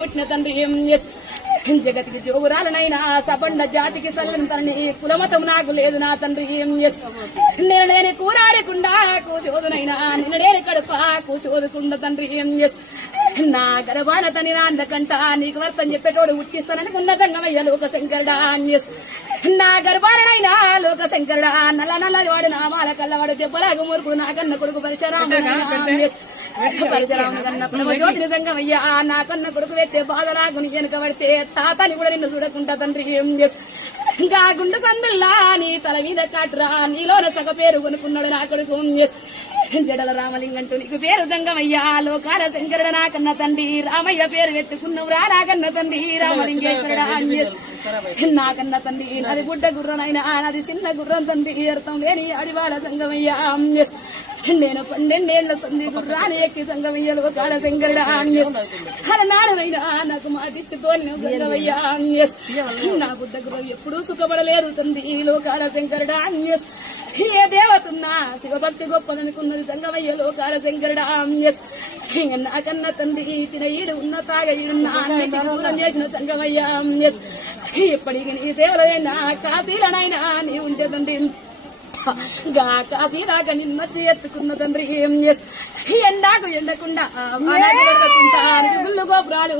పుట్టిన తండ్రి జగతికి జోగురాలనైనా సబండ జాతికి సల్లంతని కులమతం నాకు లేదు నా తండ్రి నేను లేని కూరాడకుండా కూచోదునైనా నిన్న లేని కడుప కూచోదుకుండ తండ్రి నా గర్భాన తని నా అందకంట నీకు వర్తం చెప్పేటోడు ఉట్టిస్తాననుకున్న సంగమయ్య లోక శంకరుడా నా గర్భానైనా లోక శంకరుడా నల్ల నల్ల వాడు నా మాల కల్లవాడు దెబ్బలాగు మురుకుడు నా కన్న కొడుకు పరశురాముడి సంగమయ్యా నా కన్న కొడుకు పెట్టే బాధ నాకు నీ వెనుక పడితే తాతని కూడా నిన్ను చూడకుంటా తండ్రి ఇంకా గుండె సందుల్లా నీ తల మీద కాటురా నీలోన సగ పేరు కొనుక్కున్నాడు నా కొడుకు జడల రామలింగంటూ నీకు పేరు దంగమయ్యా లోకాల శంకరుడు నాకన్న తండ్రి రామయ్య పేరు పెట్టుకున్నవురా నాకన్న తండ్రి రామలింగేశ్వరుడా నాకన్న తండ్రి నది గుడ్డ గుర్రనైనా నది చిన్న గుర్రం తండ్రి అర్థం లేని అడివాడ సంగమయ్యా నేను 12 ఏళ్ల సంధి గుర్రాన్ని ఎక్కి సంగమయ్య లోకాల శంకరుడా నాడనైనా నాకు మాటిచ్చుకోని సంగమయ్యా నా గుడ్డ గుర్రం ఎప్పుడూ సుఖపడలేరు తండ్రి లోకాల శంకరుడా ఏ దేవతున్నా శివభక్తి గొప్పదనుకున్నది సంగమయ్య లోకాల శంకరుడా నాకన్న తండ్రి తినఈడు ఉన్న తాగఈడున్న అన్నిటికీ దూరం చేసిన సంగమయ్య ఇప్పటికి నీ సేవలైనా కాశీలనైనా నీ ఉంటే తండ్రి కాశీదాకా నిన్నొచ్చి ఎత్తుకున్న తండ్రి ఎండాకు ఎండకుండా గుళ్ళు గోపురాలు